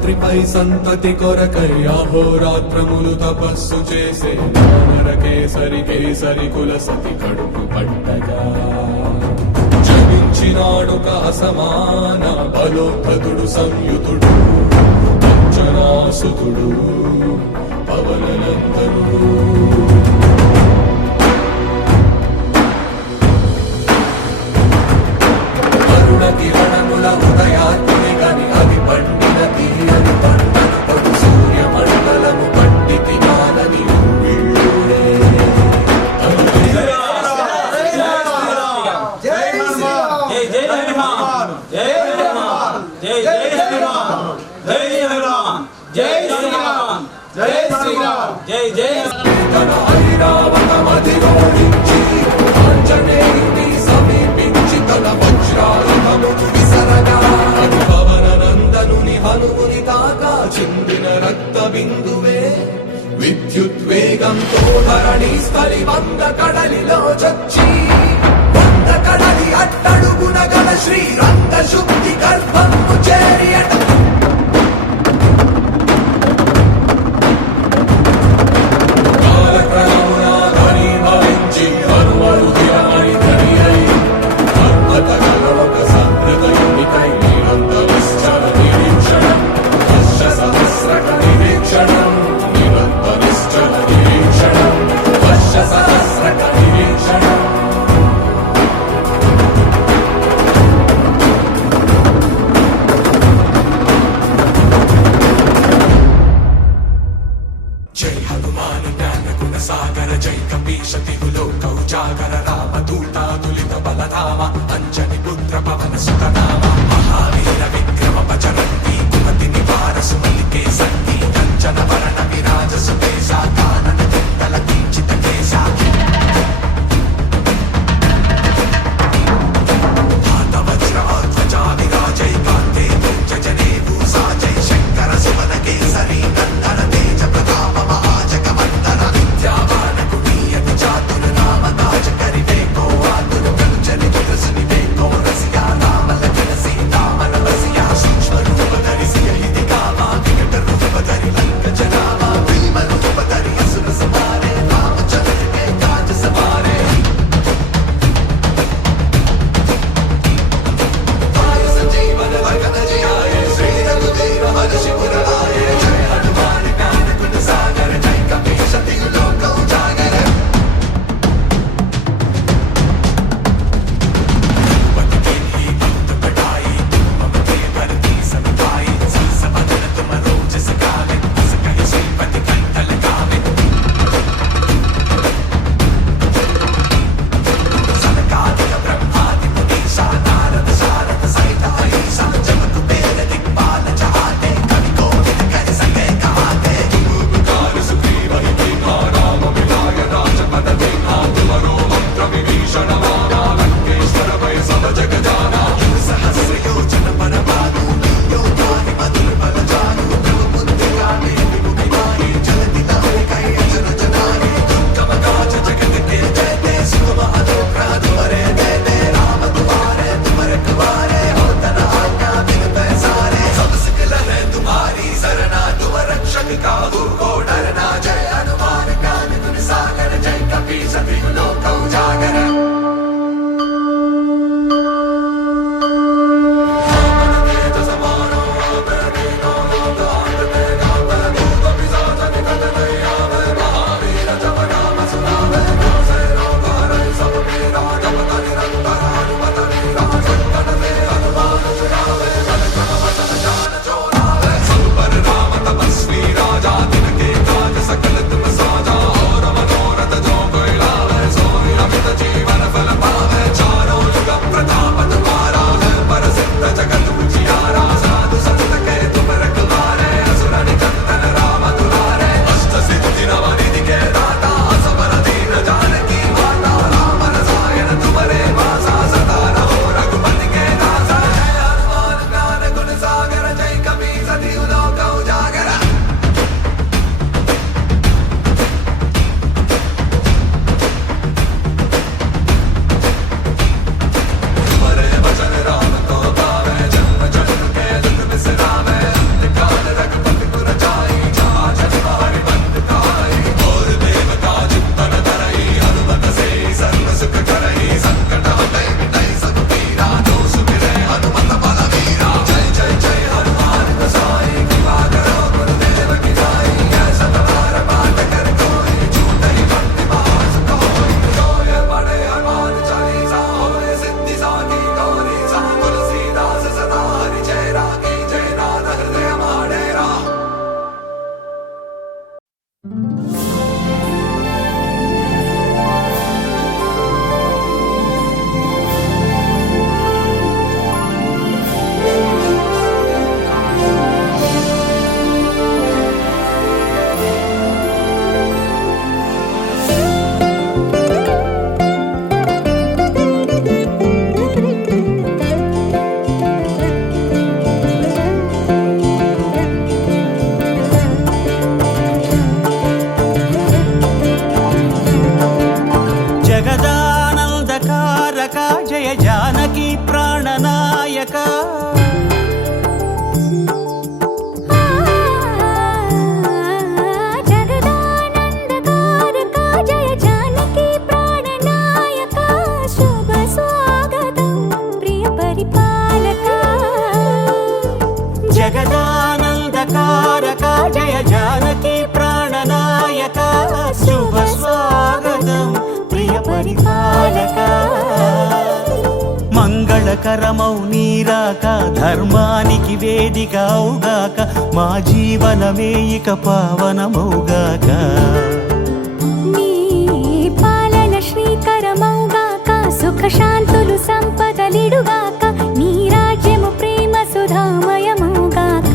శేషాద్రిపై సంతతి కొరకై అహోరాత్రములు తపస్సు చేసే నరకేసరి కేసరి కుల సతి కడుపు పట్టగా జనించినాడు అసమాన బలోద్ధతుడు సంయుతుడు అంజనాసుతుడు పవననందనుడు. కిరణముల ఉదయాత్మి గని అది పండిన తీయని పంటను పడు సూర్య మండలము పండితి మానని వీళ్ళుడే. తన ఐరావతమధిరోహించి ఆంజనేయుని సమీపించి తన వజ్రాయుధమును విసరగా అది పవననందనుని హనుముని తాకా చిందిన రక్త బిందువే విద్యుద్వేగంతో ధరణి స్థలి వంద కడలిలో చొచ్చి వంద కడలి అట్టడుగున గల శ్రీరంగ శుద్ధి గర్భము చేరియట. జై హనుమాన్ జ్ఞాన గుణ సాగర జై కపీశతి లోకౌ జాగర రామ దూత తులిత బలధామ అంజని పుత్ర పవన సుతనామ మహావీర విక్రమ బజరంగి కుమతి నివార సుమలికే సంగి కంచన వరణ విరాజ సుదేశ కానన కుండల కించిత కేశ హాత వజ్ర ధ్వజా విరాజై కాంతే జనే భూసా జై శంకర సుమన కేసరి నందన తేజ ప్రతాప మంగళకరమౌ నీరాక ధర్మానికి వేదిక అవుగాక మా జీవనమే ఇక పావనమౌగాక నీ పాలన శ్రీకరమౌగాక సుఖ శాంతులు సంపదలిడుగాక నీ రాజ్యము ప్రేమ సుధామయమౌగాక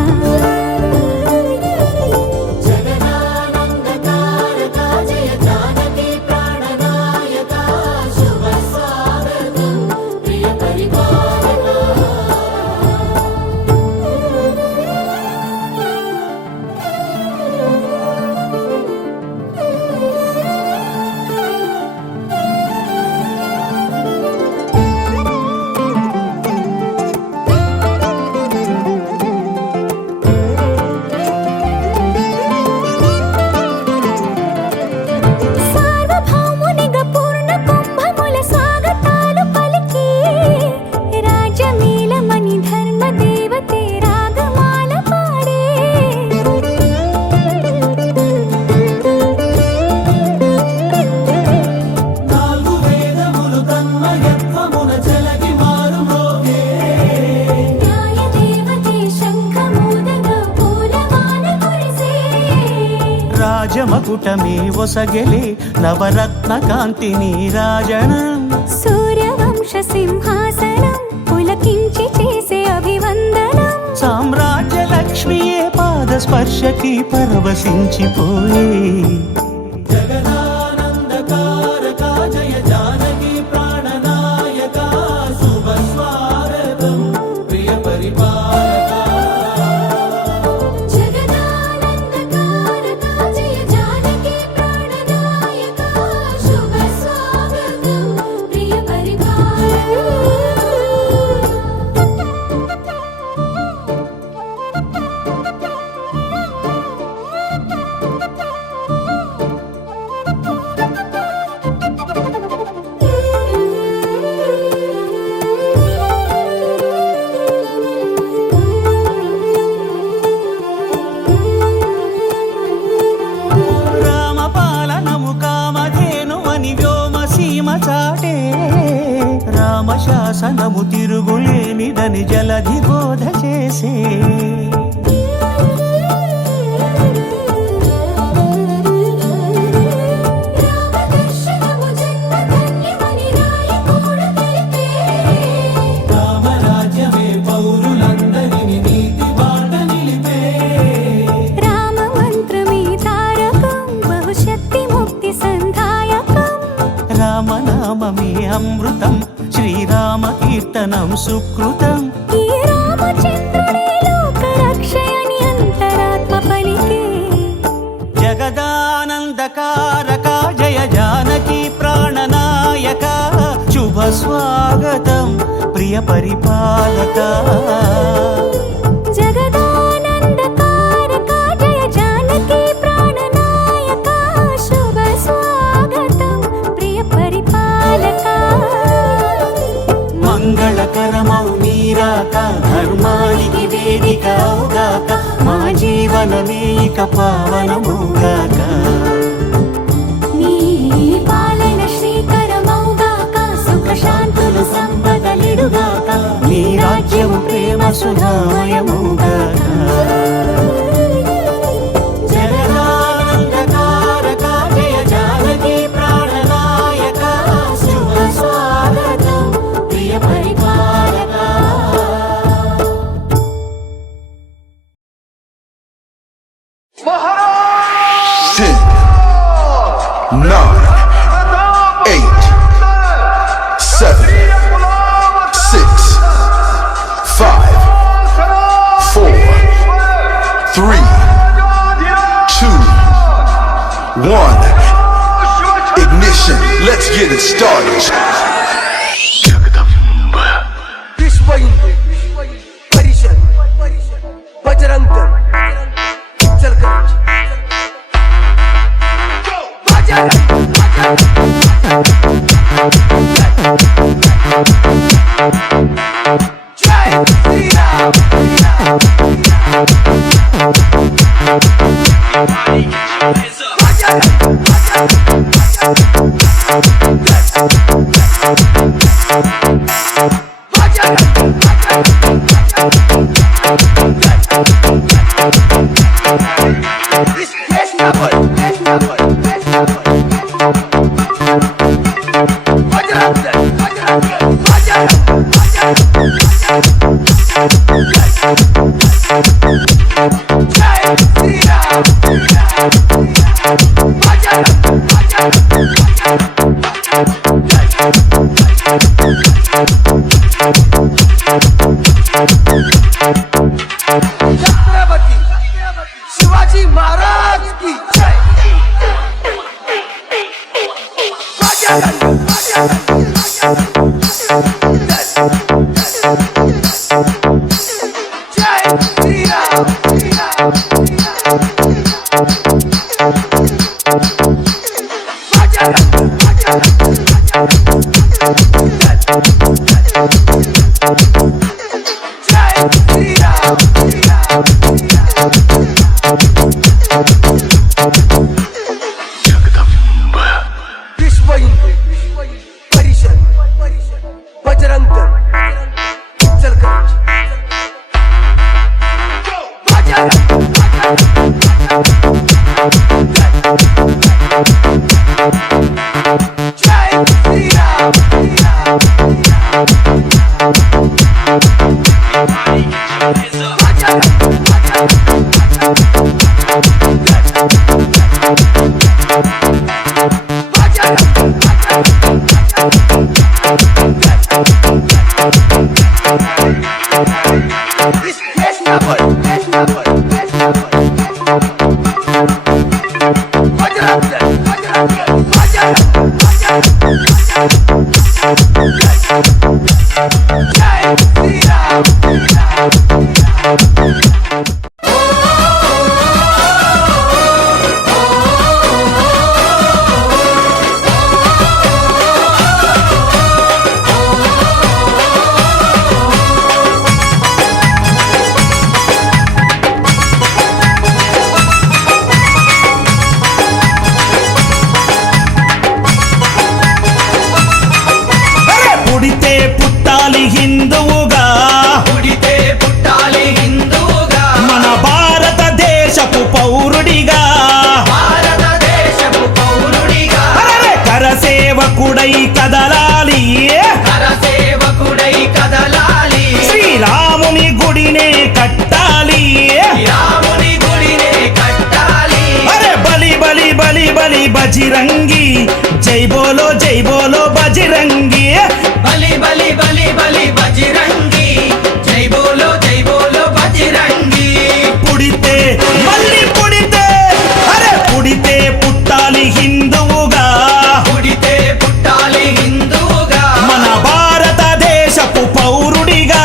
రాజమకుటమే ఒసగెలే నవరత్న కాంతి నీరాజనం సూర్యవంశ సింహాసనం పులకించి చేసే అభివందనం సామ్రాజ్య లక్ష్మియే పాద స్పర్శకి పరవశించిపోయే జగదానందకారక జయ జానకి ప్రాణనాయక శుభ స్వాగతం ప్రియ పరిపాలక చాటే రామశాసనము తిరుగులేనిదని జలధి బోధ చేసే రామరాజ్యమే పౌరులందరినీ నీతి బాట నిలిపే రామ మంత్రమే తారకం బహుశక్తి ముక్తి సంధాయకం రామనామమే అమృతం శ్రీరామ కీర్తనం సుకృతం ఈ రామచంద్రుడే లోక రక్షయని అంతరాత్మ పలికే జగదానందకారక జయ జానకి ప్రాణనాయక శుభ స్వాగతం ప్రియ పరిపాలక జగదానందకారక జయ జానకి ప్రాణనాయక శుభ స్వాగతం ప్రియ పరిపాలక మంగళకరమౌ నీరాక ధర్మానికి వేదిక అవుగాక మా జీవనమే ఇక పావనమౌగాక నీ పాలన శ్రీకరమౌగాక సుఖ శాంతులు సంపదలిడుగాక నీ రాజ్యము ప్రేమ సుధామయమౌగాక జగదానందకారక జయ జానకి ప్రాణనాయక శుభ స్వాగతం ప్రియ పరిపాలక 10, 9, 8, 7, 6, 5, 4, 3, 2, 1. Ignition. Let's get it started. विश्व हिंदू परिषद बजरंग दल चल कर जय श्री राम Watch out! హిందువుగా పుడితే పుట్టాలి హిందువుగా మన భారతదేశపు పౌరుడిగా భారతదేశపు పౌరుడిగా కరసేవకుడై కదలాలి కరసేవకుడై కదలాలి శ్రీరాముని గుడినే కట్టాలి రాముని గుడినే కట్టాలి అరే బలి బలి బలి బలి బజిరంగి జై బోలో బజిరంగి బలి బలి బలి బలి బజిరంగి జై బోలో బజిరంగి పుడితే మళ్ళీ పుడితే అరే పుడితే పుట్టాలి హిందువుగా పుడితే పుట్టాలి హిందువుగా మన భారతదేశపు పౌరుడిగా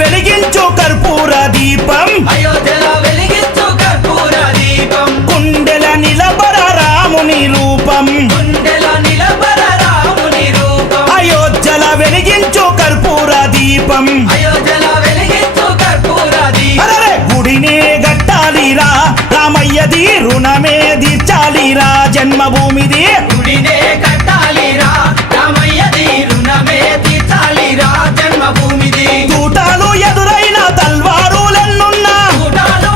వెలిగించు కర్పూర దీపం అయోధ్యలో వెలిగించు కర్పూర దీపం కుండెల నిలబర రాముని రూపం గుండెలో నిలబర రాముని రూపం అయోధ్యల వెలిగించు కర్పూర దీపం అయోధ్యలో వెలిగించు కర్పూర దీపం అరే గుడినే గట్టాలిరా రామయ్యది రుణమే తీర్చాలిరా జన్మభూమిది గుడినే కట్టాలిరా రామయ్యది రుణమే తీర్చాలిరా జన్మభూమిది తూటాలు ఎదురైన తల్వారులెన్నున్నా తూటాలు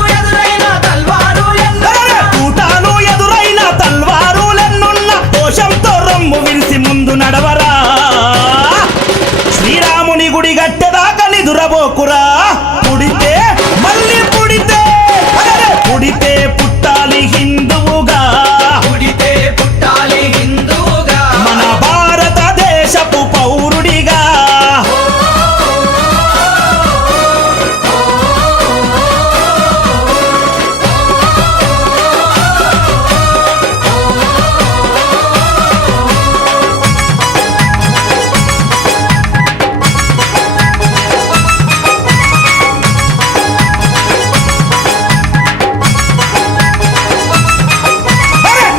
ఎదురైన తల్వారులెన్నున్నా దోషంతో రొమ్ము విరిసి ముందు నడవరా శ్రీరాముని గుడి గట్టెదాకా నిదురబోకురా పుడితే మళ్ళీ పుడితే పుడితే పుట్టాలి హిందువుగా పుడితే పుట్టాలి హిందువుగా మన భారతదేశపు పౌరుడిగా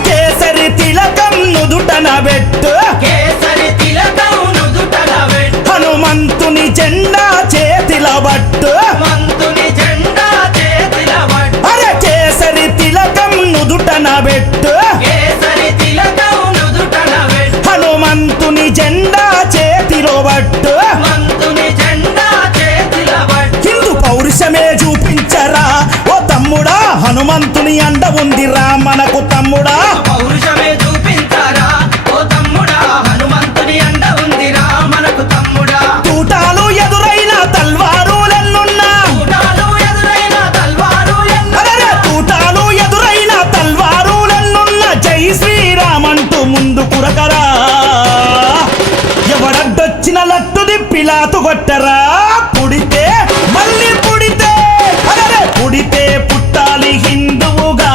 కేసరి తిలకం నుదుటన పెట్టు కేసరి తిలకం నుదుటన పెట్టు హనుమంతుని జెండా చేతిల పట్టు మంతుని జెండా చేతిల పట్టు అరే కేసరి తిలకం నుదుటన పెట్టు కేసరి తిలకం నుదుటన పెట్టు హనుమంతుని జెండా చేతిలో పట్టు మంతుని జెండా చేతిల పట్టు హిందూ పౌరుషమే చూపించరా ఓ తమ్ముడా హనుమంతుని అండ ఉందిరా మనకు తమ్ముడా పౌరుషమే చూపించరా ఓ మిలాతు కొట్టరా పుడితే మళ్ళీ పుడితే అరే పుడితే పుట్టాలి హిందువుగా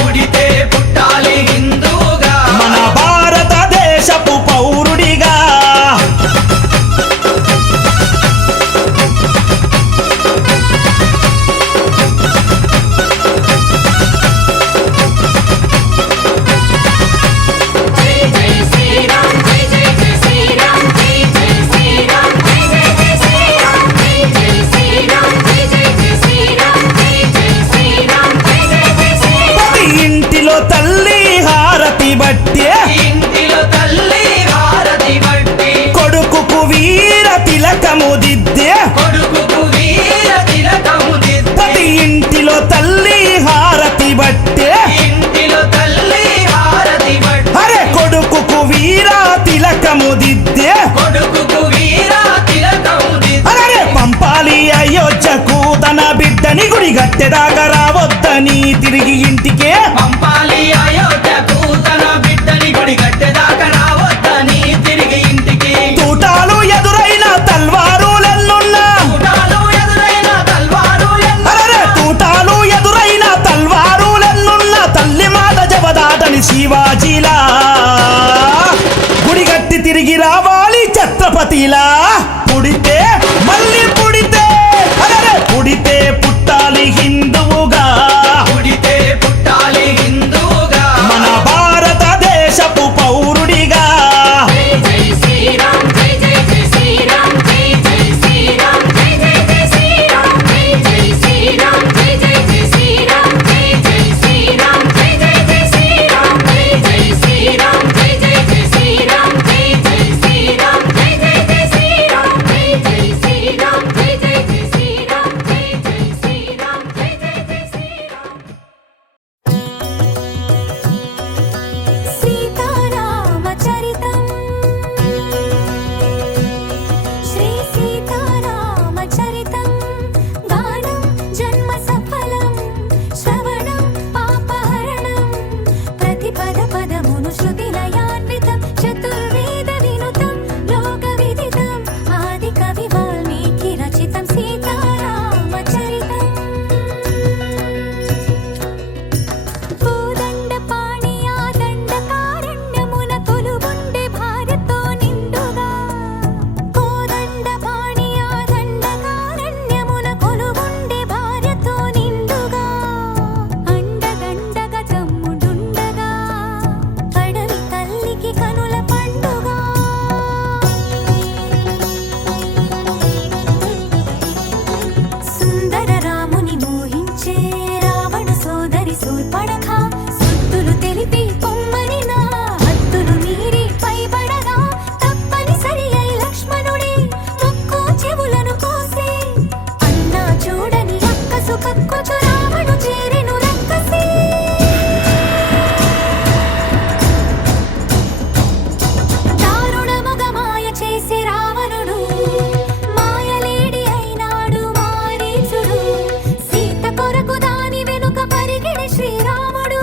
పుడితే పుట్టాలి హిందువుగా మన భారతదేశపు పౌరుడిగా తల్లి హారతి బట్టే ఇంటిలో తల్లి హారతి బట్టి కొడుకుకు వీర తిలకము దిద్దే కొడుకుకు వీర తిలకము దిద్దే ప్రతి ఇంటిలో తల్లి హారతి బట్టే ఇంటిలో తల్లి హారతి బట్టి అరే కొడుకుకు వీర తిలకము దిద్దే కొడుకుకు వీర తిలకము దిద్దే అరే పంపాలి అయోధ్యకు తన బిడ్డని గుడి గట్టెదాకా రావద్దని తిరిగి ఇంటికే పంపాలి అయోధ్యకు తన బిడ్డని గుడి గట్టెదాకా రావద్దని తిరిగి ఇంటికి తూటాలు ఎదురైన తల్వారులెన్నున్నా ఊటాలు ఎదురైన తల్వారు అరే తూటాలు ఎదురైన తల్వారులెన్నున్న తల్లి మాట జవదాటని శివాజీలా గుడిగట్టి తిరిగి రావాలి ఛత్రపతిలా పుడితే మళ్ళీ పుడితే అరే పుడితే పుట్టాలి హిందువుగా పుడితే పుట్టాలి హిందువుగా మన భారతదేశపు పౌరుడిగా సీతారామచరితం శ్రీ సీతారామచరితం గానం జన్మ సఫలం శ్రవణం పాపహరణం ప్రతి పద పదమును శృతి లయాన్వితం చతుర్వేద వినుతం లోక విదితం ఆది కవి వాల్మీకి రచితం సీతారామచరితం కోదండ పాణి ఆ దండకారణ్యమున కొలువుండే భార్యతో నిండుగా కోదండ పాణి ఆ దండకారణ్యమున కొలువుండే భార్యతో నిండుగా అండదండగా తమ్ముడుండగా అడవి తల్లికి కనుల పండుగ సుందర రాముని మోహించే రావణ సోదరి శూర్పణఖ సుత్తులు తెలిపి పొమ్మని నా హద్దులు మీరి పైబడగా తప్పనిసరి అయి లక్ష్మణుడే ముక్కు చెవులను కోసి అన్నా చూడని అక్కసు కక్కుచు రావణు చేరెను రక్కసి దారుణముగ మాయ చేసి రావణుడు మాయలేడి అయినాడు మారీచుడు సీత కొరకు దాని వెనుక పరిగెడి శ్రీరాముడు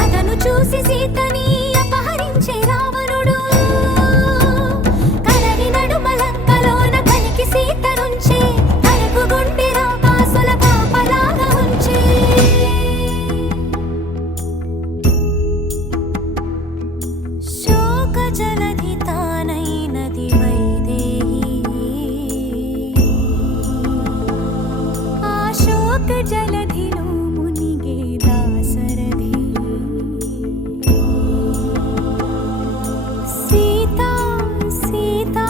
అతను చూసి సీతని అపహరించే రావణుడు కలవి నడుమలంకలోన కలికి సీత నుంచే కరకు గుండె రాకాసుల పాపలాగా ఉంచే శోక జలధి తానైనది వైదేహి ఆ శోక జలధిలో మునిగే దాశరథి సీతా సీతా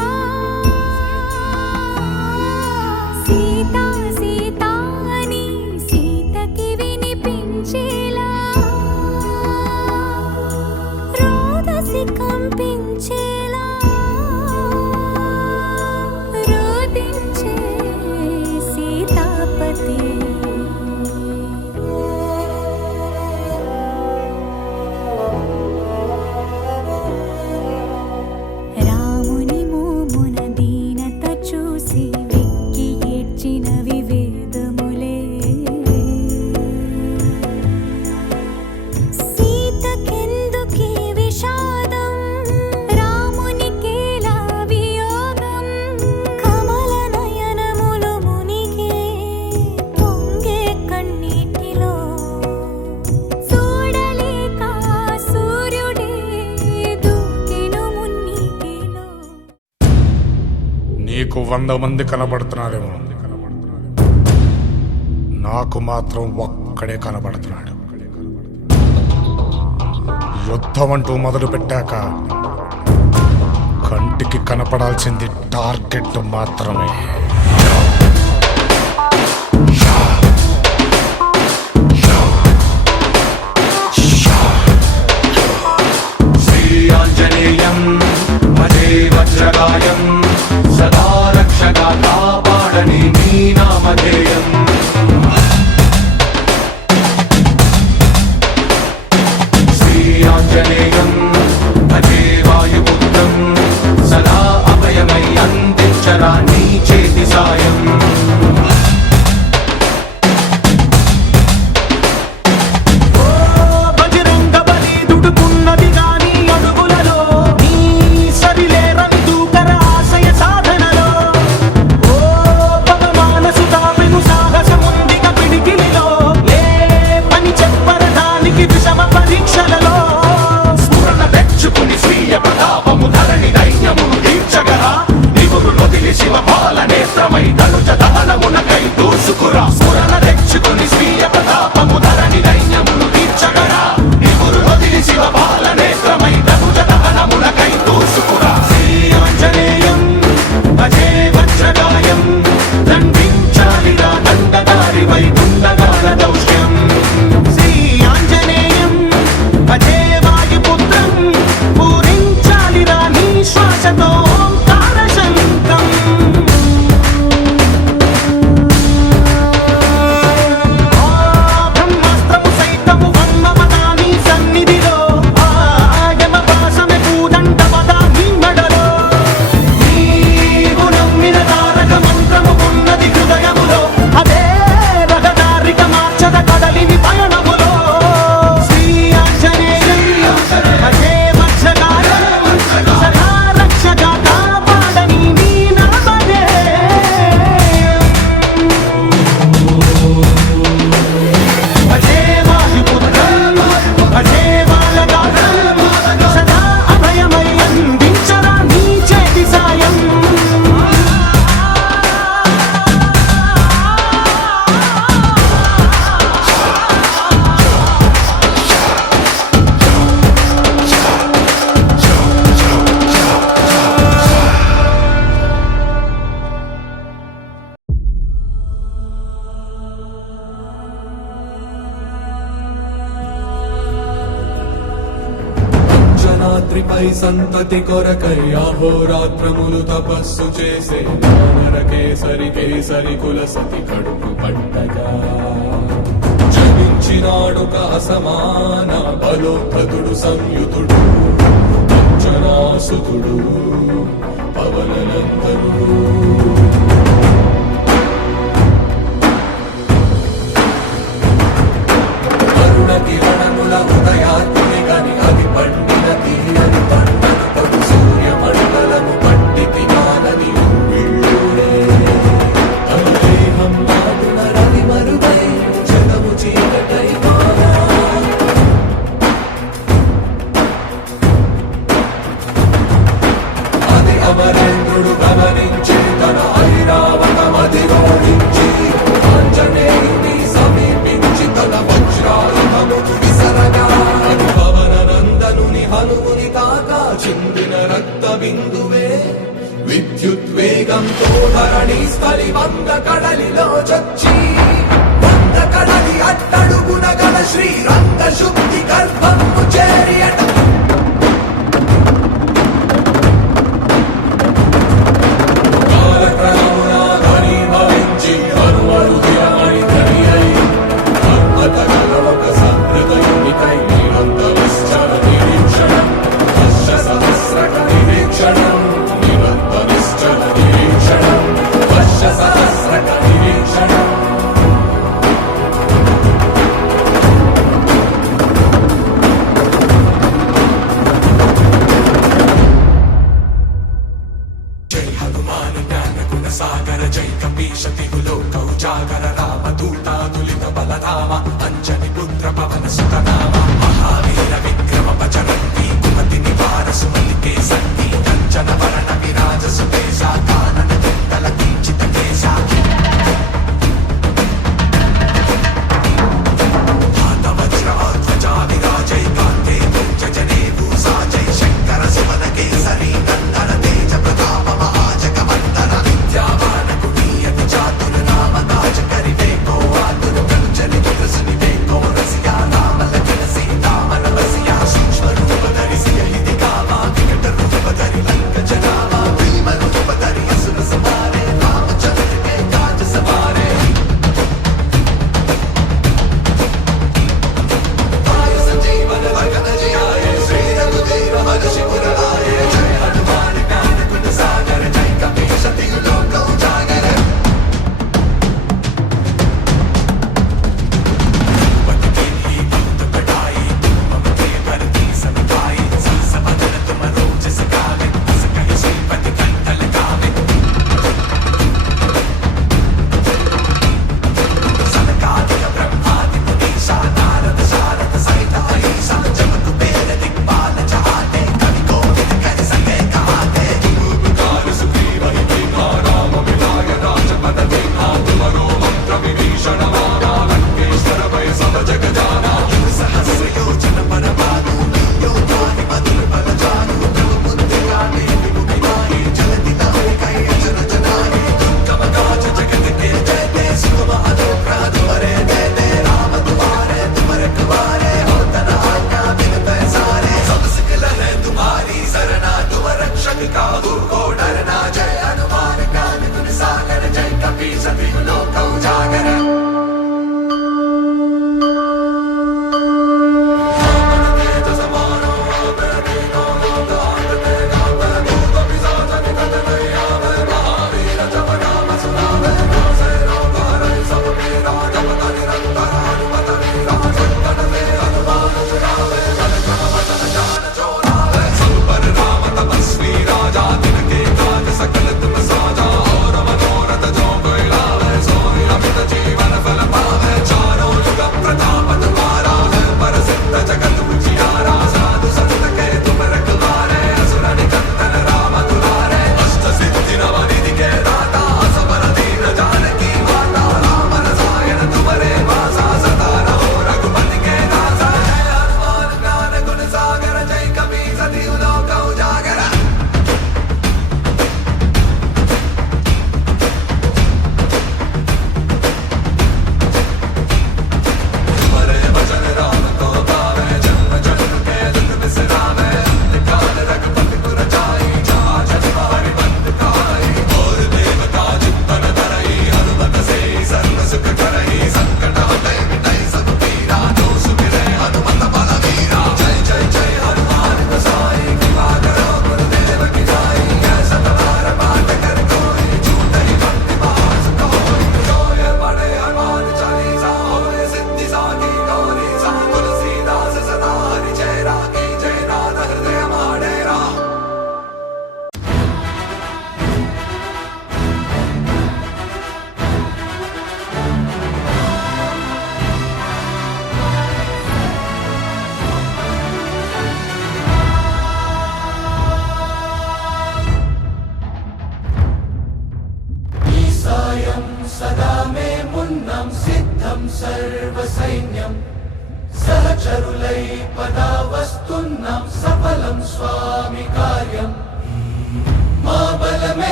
సీతా సీతా అని సీతకి వినిపించేలా రోదసి కంపించేలా రోదించే సీతాపతి రాముని మోమున దీనత చూసి వెక్కి ఏడ్చిన వివేదములే సీతకెందుకీ విషాదం నీకు 100 మంది కనబడుతున్నారేమో, నాకు మాత్రం ఒక్కడే కనబడుతున్నాడు. యుద్ధం అంటూ మొదలు పెట్టాక కంటికి కనపడాల్సింది టార్గెట్ మాత్రమే. శ్రీయాంజనేయం భజే వజ్రగాయం సదా రక్షగా కాపాడని నీ నామధేయం. శ్రీయాంజనేయం భజే వాయుపుత్రం సదా అభయమై అందించరా నీ చేతి సాయం. రాత్రిపై సంతతి కొరకై అహోరాత్రములు తపస్సు చేసే కేసరి కేసరి కుల సతి కడుపు పట్టగా జనించినాడొక అసమాన బలోద్ధతుడు సంయుతుడు అంజనాసుతుడు పవననందనుడు. అరుణ కిరణముల ఉదయాత్మి గని అది పండిన తీరని పంటను పడు సూర్య మండలము పట్టి తినాలని ఉవ్విళ్ళూరే. దేహం నాటున రవి మరుగై జగము చీకటై మారా. అది అమరేంద్రుడు గమనించి తన ఐరావతమధిరోహించి ఆంజనేయుని సమీపించి తన వజ్రాయుధము విసరగా అది పవననందనుని హనుముని తాకా చిందిన రక్త బిందువే విద్యుద్వేగంతో ధరణి స్థలి 100 కడలిలో చొచ్చి 100 కడలి అట్టడుగున గల శ్రీరంగ శుద్ధి గర్భము చేరియట.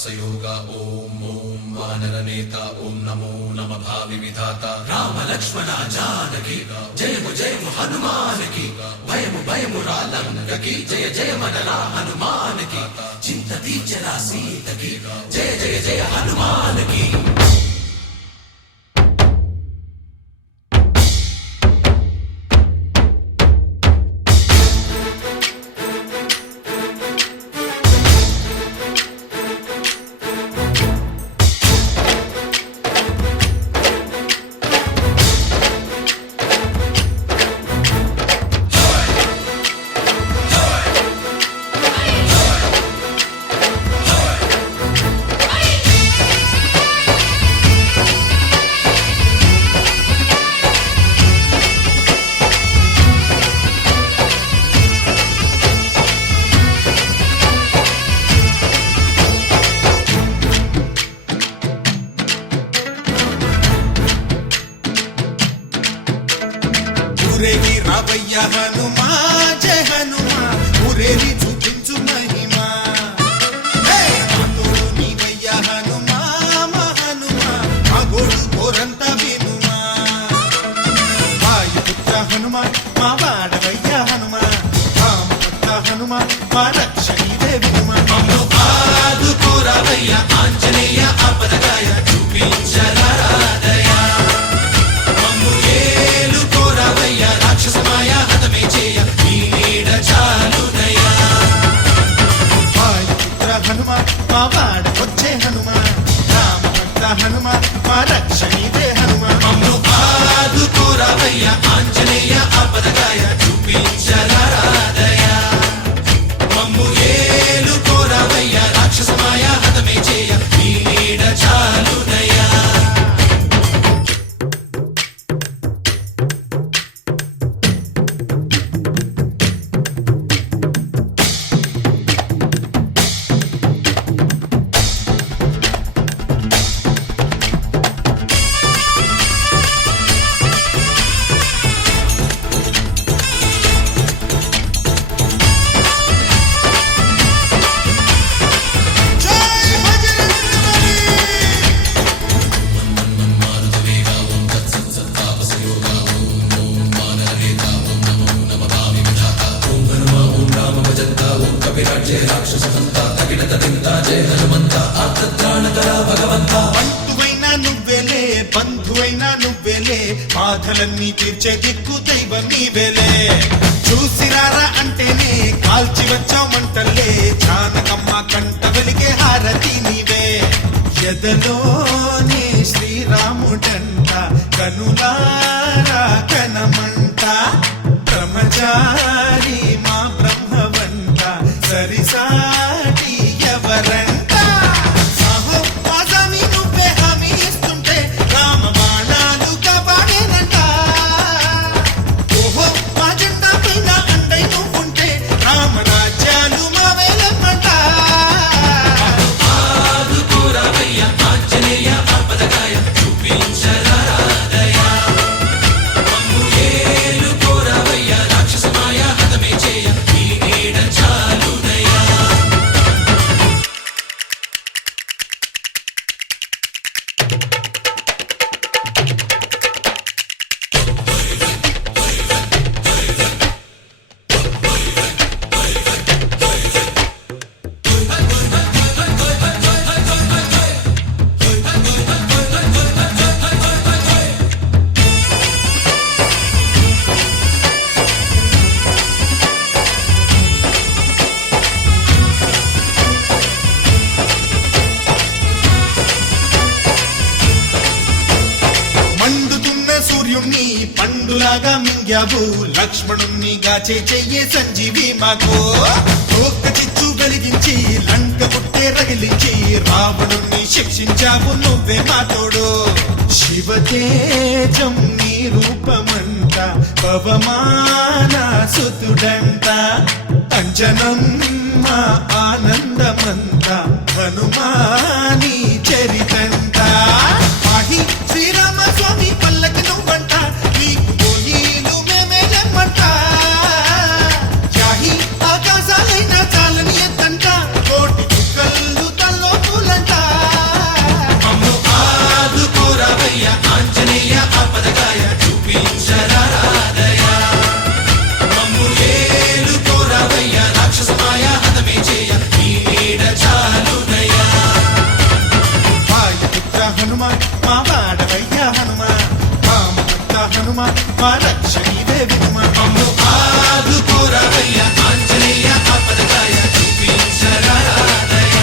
తాపసయోగ ఓం ఓం వానరనేత ఓం నమో నమ భావి విధాత రామ లక్ష్మణ జానకి జయము జయము హనుమానికి భయము భయము రాలంకకి జయ జయ మనరా హనుమానికి చింత తీర్చరా సీతకి జయ జయ జయ హనుమానికి. ఊరేగి రావయ్య హనుమా జయ హనుమా ఊరేగి చూపించు మహిమా తోడు నీవయ్య హనుమా మా హనుమా మా గోడు కోరంత వినుమా వాయుపుత్ర హనుమా మా వాడవయ్య హనుమా రామపుత్ర హనుమా మా రక్షణీదే వినుమా మమ్ము ఆదుకోరావయ్య ఆంజనేయ ఆపదగాయ చూపించరాదయ రాక్షసమాయ హతమే చేయ నీ నీడ చాలుదయా వాయుపుత్ర హనుమ మా వాడ వచ్చే హనుమ రామభక్త హనుమ మా రక్షణీదే హనుమ మమ్ము ఆదుకోరావయ్య ఆంజనేయ ఆపదగాయ చూపించరాదయ మమ్ము ఏలుకోరావయ్య రాక్షసమాయ హతమే చేయ నీ నీడ చాలుదయా. బంధువైనా నువ్వెలే బంధువైనా నువ్వెలే బాధలన్నీ తీర్చే దిక్కు దైవం నీవెలే చూసిరారా అంటేనే కాల్చి వచ్చామంటలే జానకమ్మ కంట వెలిగే హారతి నీవే ఎదలోనే శ్రీరాముడంట కనులారా కనమంట బ్రహ్మచారి మా బ్రహ్మవంట సరిసాటి ఎవరంట పండులాగా మింగావు లక్ష్మణుణ్ణి గాచే చెయ్యే సంజీవి మాకు ఒక్క చిచ్చు వెలిగించి లంక పుట్టే రగిలించి రావణుణ్ణి శిక్షించావు నువ్వే మా తోడు శివతేజం నీ రూపమంట పవమాన సుతుడంట అంజనం మా ఆనందమంత హనుమాని చరితంట పాహి శ్రీరామ స్వామి పల్లకి నువ్వంట నీకు పోలీలు మేమేలమ్మంట యాహి ఆకాశాలైనా చాలని ఎత్తంట కోటి చుక్కలు తల్లో పూల మా రక్ష నీవే వినుమ మమ్ము ఆదుకోరావయ్య ఆంజనేయ ఆపదకాయ చూపించరాదయ్య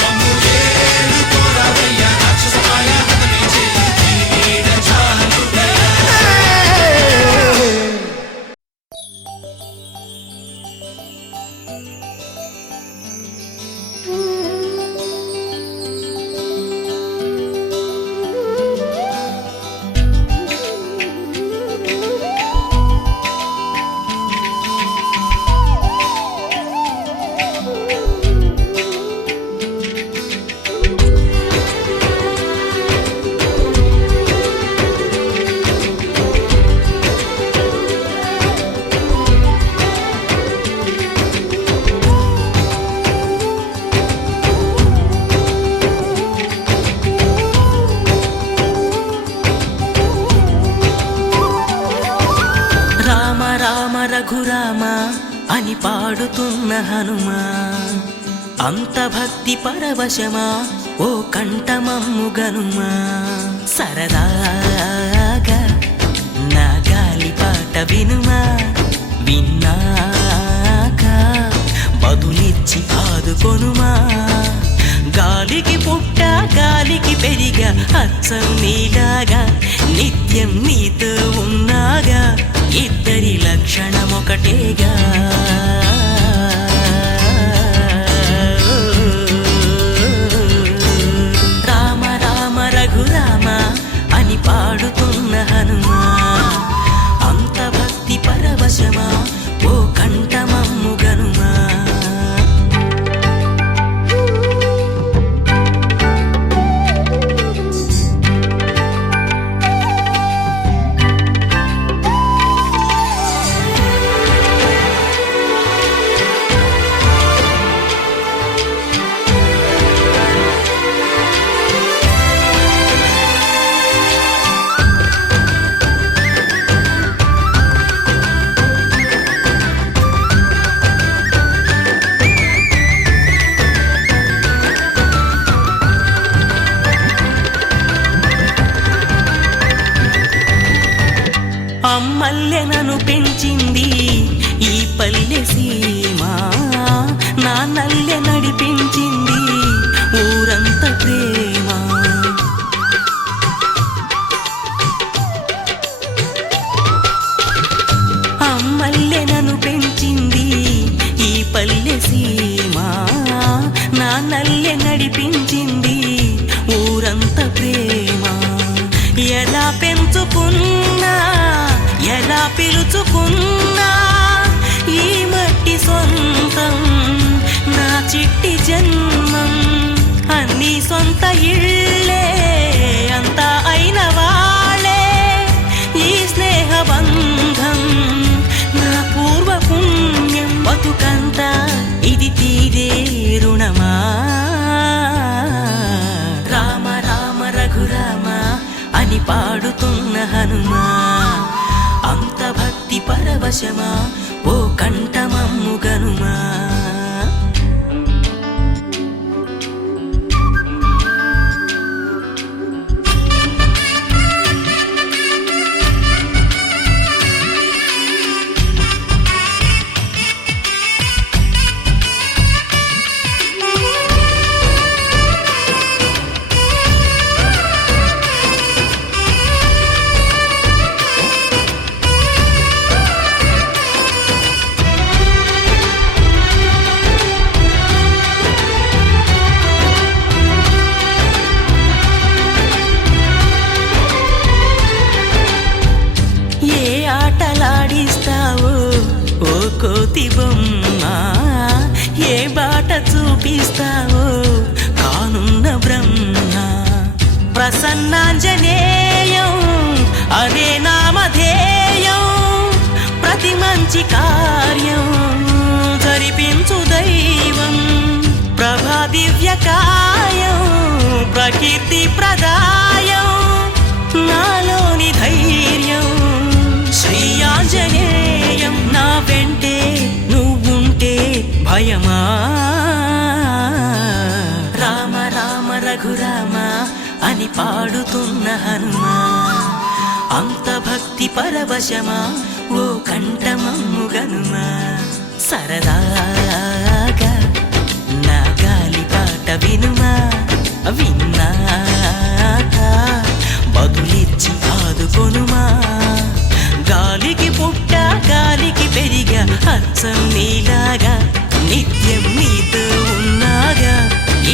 మమ్ము ఏలుకోరావయ్య రాక్షసమాయ హతమే చేయి నీ నీడ చాలుదయ్య రామ రామ రఘురామ అని పాడుతున్న హనుమా అంత భక్తి పరవశమా ఓ కంఠమమ్ము గనుమా సరదాగా నా గాలి పాట వినుమా విన్నాక బదులిచ్చి ఆదుకొనుమా గాలికి పుట్ట గాలికి పెరిగా అచ్చం నీలాగా నిత్యం నీతో ఉన్నాగా ఇద్దరి లక్షణమొకటేగా రామ రామ రఘురామ అని పాడుతున్న హనుమా అంత భక్తి పరవశమా ఓ కంఠమమ్ము గనుమా అమ్మల్లెనను పెంచింది ఈ పల్లె సీమ నా నల్లె నడిపించింది ఊరంత ప్రేమ అమ్మల్లెనను పెంచింది ఈ పల్లె సీమ నా నల్లె నడిపించింది ఊరంత ప్రేమ ఎలా పెంచుకున్నా ఎలా పిలుచుకున్నా ఈ మట్టి సొంతం నా చిట్టి జన్మం అన్ని సొంత ఇళ్ళే అంతా అయిన వాళ్ళే ఈ స్నేహ బంధం నా పూర్వ పుణ్యం బతుకంతా ఇది తీరే రుణమా రామ రామ రఘురామ అని పాడుతున్న హనుమా అంత భక్తి పరవశమా ఓ కంఠమమ్ము గనుమా కోతి బొమ్మ ఏ బాట చూపిస్తావో కానున్న బ్రహ్మ ప్రసన్నాంజనేయం అదే నామధేయం ప్రతి మంచి కార్యం జరిపించు దైవం ప్రభా దివ్యకాయం ప్రకీర్తి ప్రదాయం నాలోని ధైర్యం శ్రీ ఆంజనేయం నా వెంటే నువ్వుంటే భయమా రామ రామ రఘురామ అని పాడుతున్న హనుమా అంత భక్తి చూసి పరవశమా ఓ కంఠమమ్ముగనుమా సరదాగా నా గాలి పాట వినుమా విన్నాక బదులిచ్చి ఆదుకొనుమా గాలికి పుట్ట గాలికి పెరిగా అచ్చం నీలాగా నిత్యం నీతో ఉన్నాగా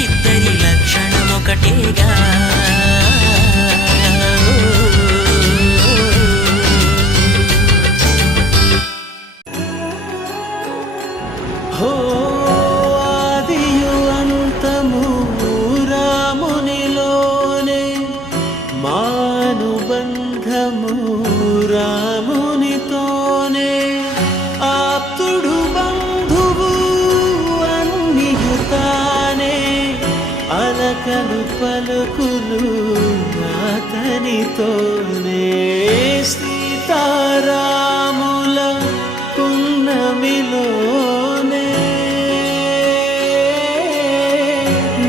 ఇద్దరి లక్షణం ఒకటేగా హో ఆదియు అంతము రామునిలోనే మానుబంధము రామునితోనే ఆప్తుడు బంధువు అన్నియుతానే అలకలు పలుకులు అతనితోనే సీతారాముల పున్నమిలోనే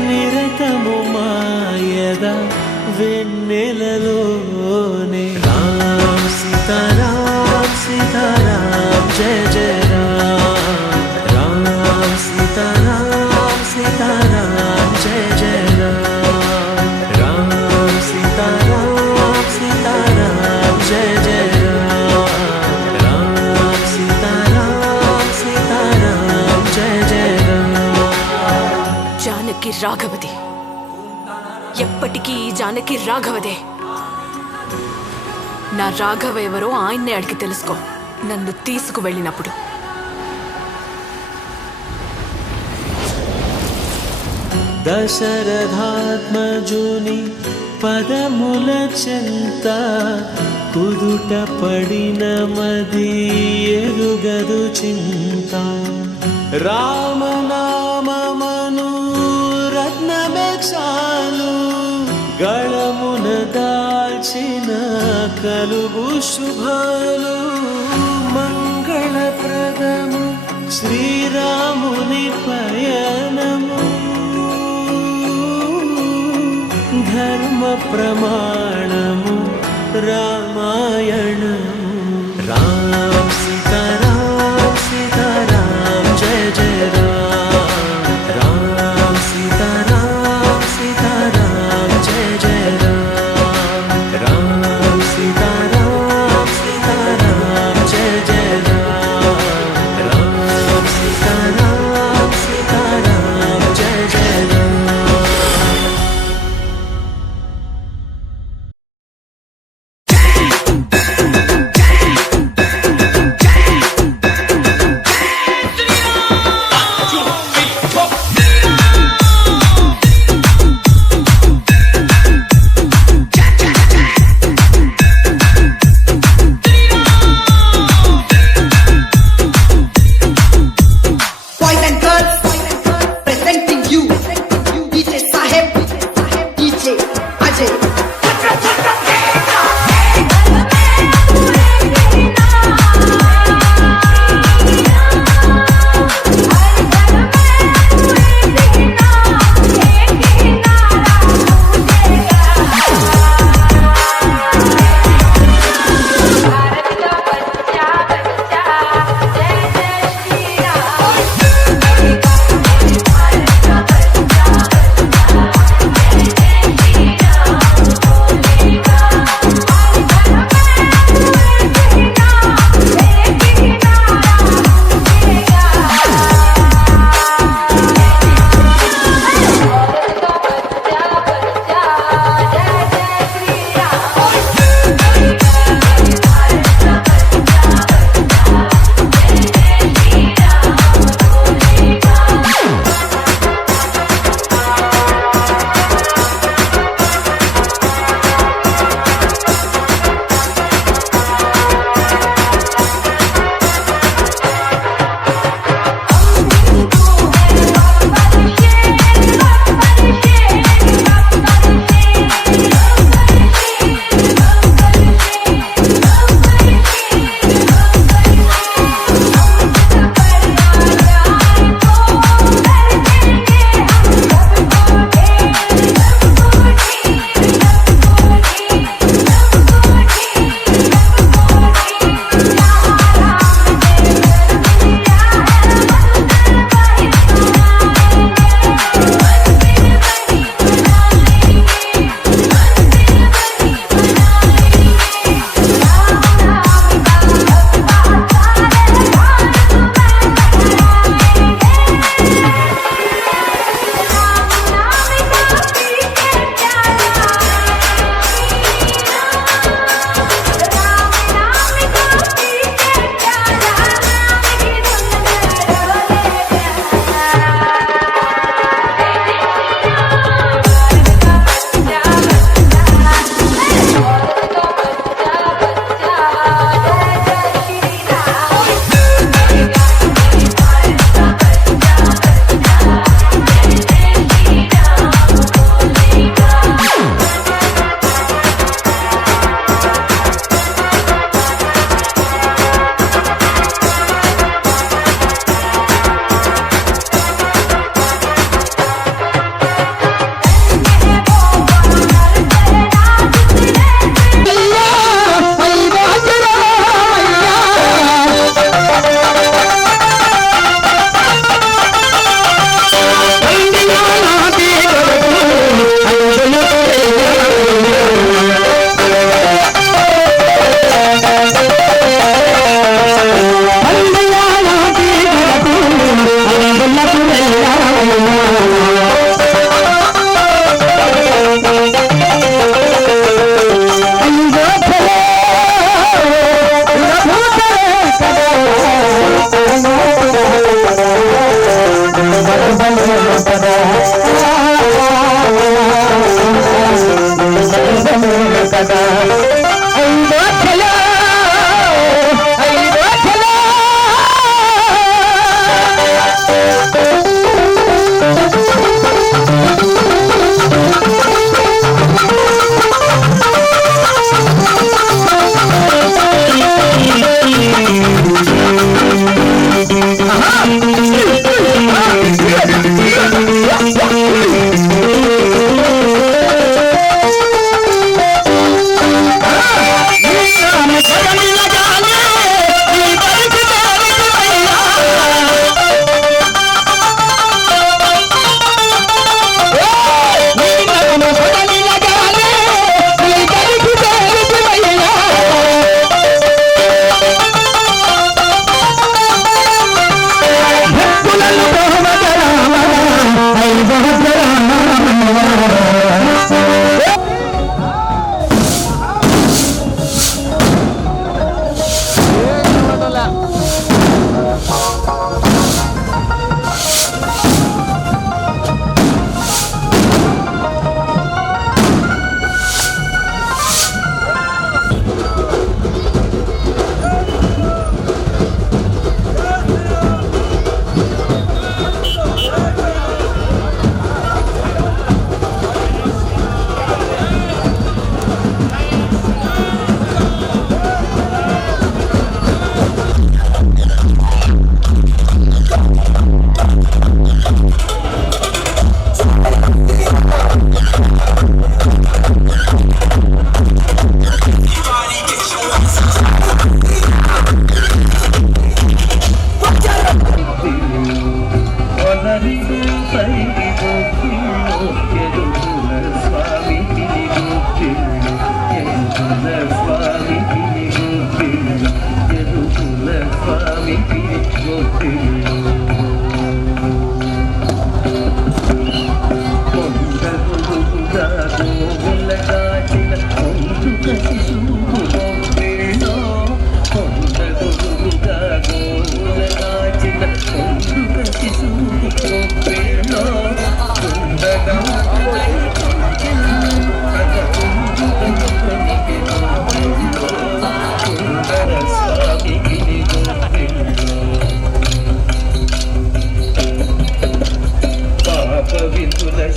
నిరతము మాయద వెన్నెలలోనే రామ్ సీతారాం సీతారాం జయ జయ రామ్ రామ్ సీతారాం సీతారాం జయ జయ రామ్ రామ్ సీతారాం సీతారాం జయ జయ రామ్ రామ్ సీతారాం సీతారాం జయ జయ రామ్ జానకి రాఘవదే ఎప్పటికీ ఈ జానకి రాఘవదే నా రాఘవ ఎవరో ఆయన్నే అడిగి తెలుసుకో నన్ను తీసుకువెళ్ళినప్పుడు దశరథాత్మజుని పదముల చెంత కుదుట పడిన మది ఎరుగదు చింత రామనామమను రత్నమే చాలు గళమున దాల్చిన కలుగు శుభాలు మంగళప్రదము శ్రీరాముని పయనము ధర్మ ప్రమాణము రామాయణము రామ్ సీతారాం సీతారాం జయ జయ రామ్ రామ్ సీతారాం సీతారాం జయ జయ రామ్ రామ్ సీతారాం సీతారాం జయ జయ రామ్ రామ్ సీతారాం సీతారాం జయ జయ రామ్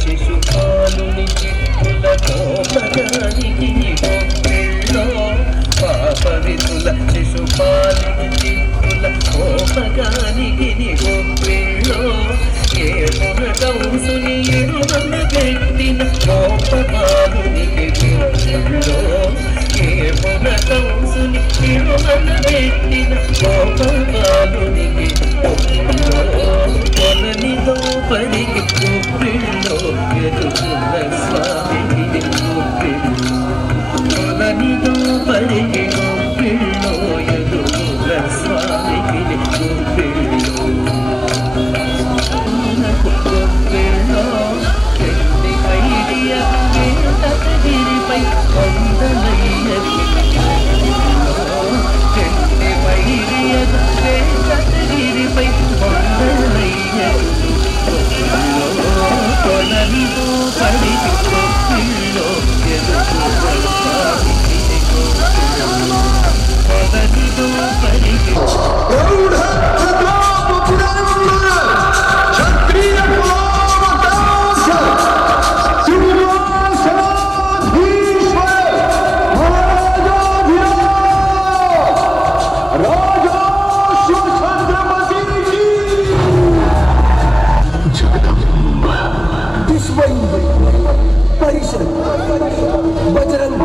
శిశుపాలుని చిత్తుల కోపగానికి గొప్పిళ్ళో పాప విధుల శిశుపాలుని చిత్తుల కోపగానికి గొప్పిళ్ళో ఏ కంసుని ఎరువన పెట్టిన కోపపాలునికి గొప్పిళ్ళో ఏ కంసుని ఎరువన పెట్టిన కోపపాలునికి గొప్పిళ్ళో కొలనిదో పరికి గొప్పిళ్ళో ఎదుగున్న స్వామికి గొప్పిళ్ళో కొలనిదో పరికి గొప్పిళ్ళో ఎదుగున్న స్వామికి గొప్పిళ్ళో గొప్పిళ్ళో చెంది ఐడియ వేదగిరిపై వందనయ్యది చెంది ఐడియ వేదగిరిపై వందనయ్యది కొలనిదో పరికి గొప్పిళ్ళో ఎదుగున్న స్వామికి గొప్పిళ్ళో కొలనిదో పరికి परिषद बजरंग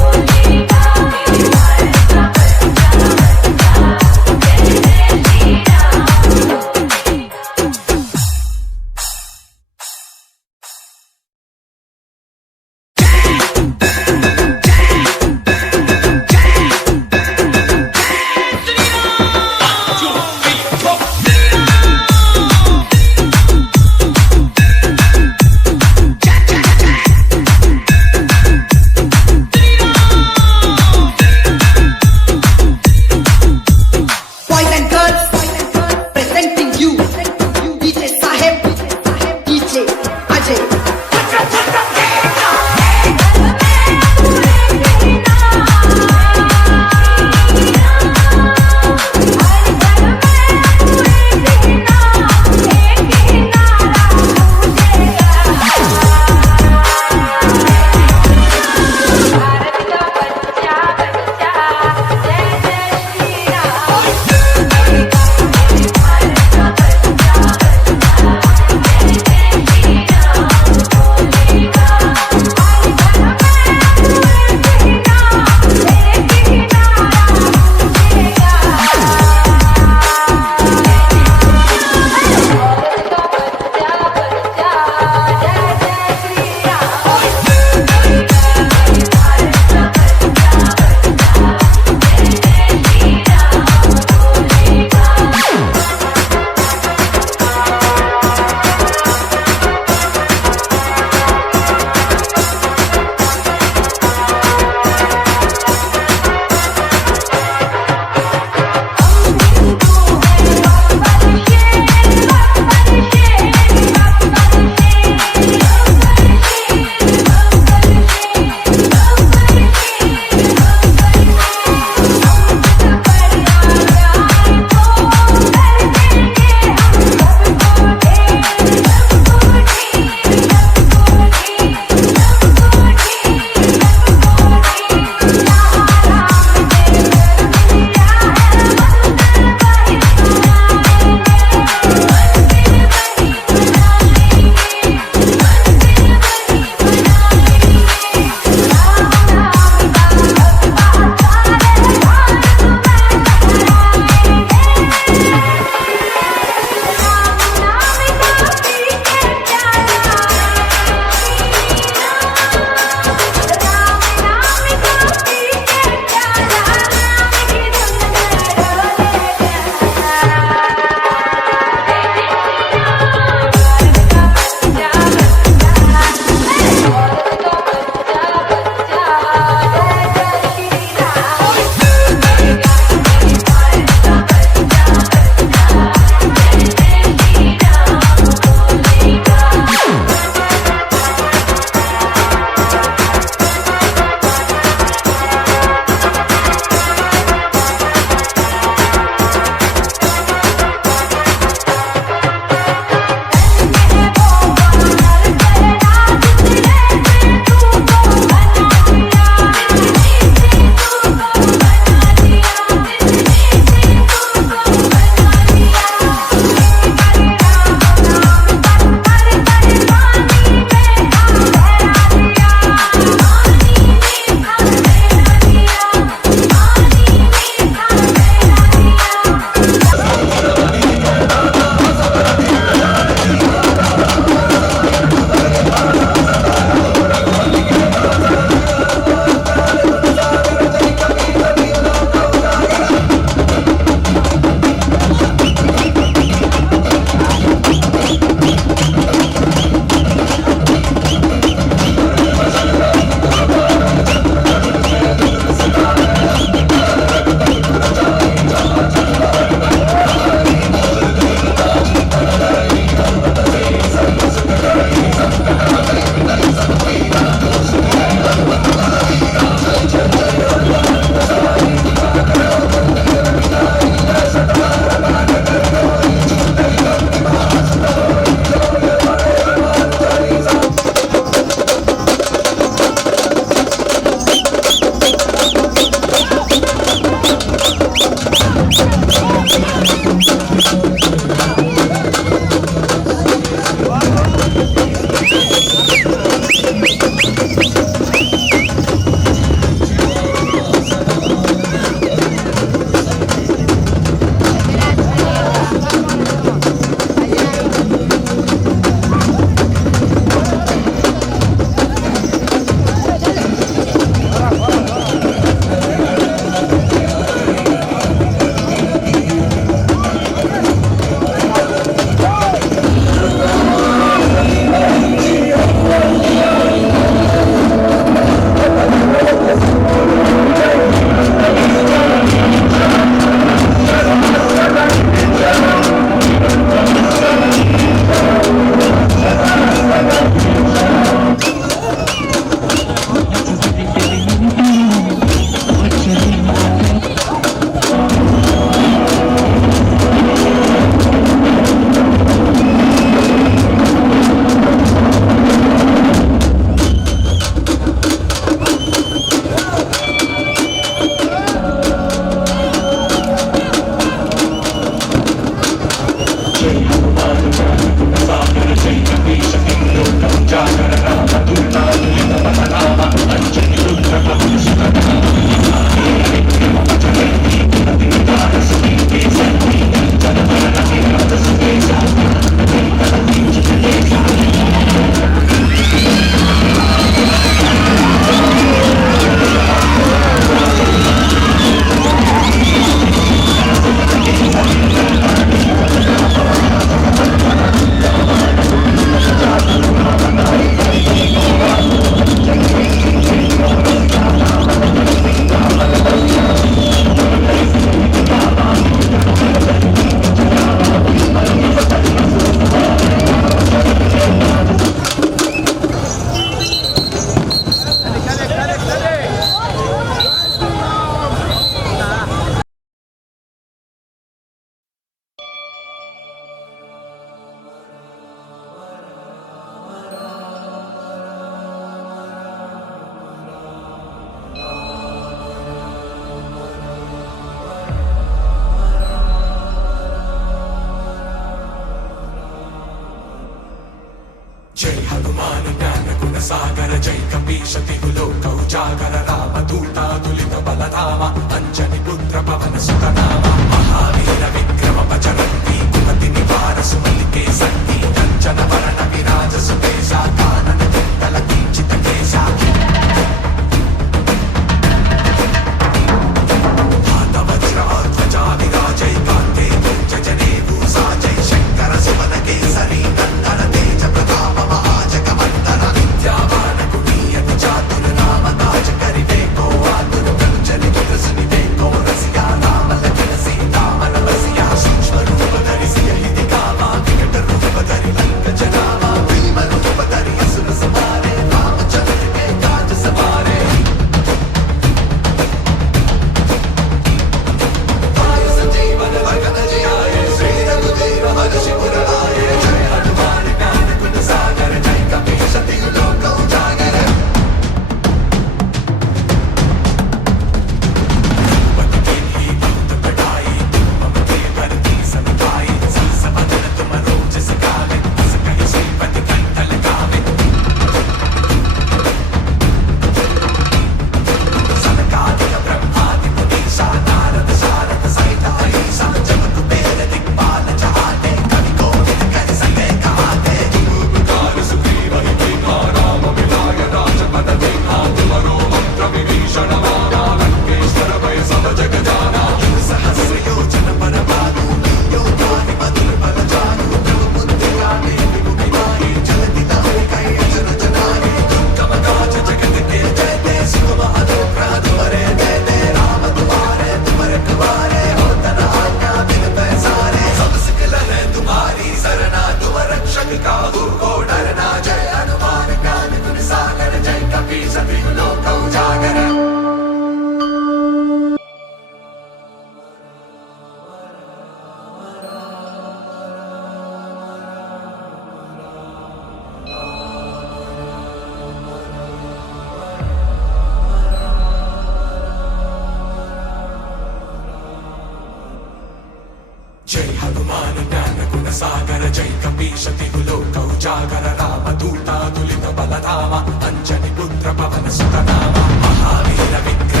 హనుమాన్ జ్ఞాన గుణ సాగర జై కపీశతి లోకౌజాగర రామదూతాతులిత బలధామ అంజని పుత్ర పవన సుతనామ మహావీర విక్రమ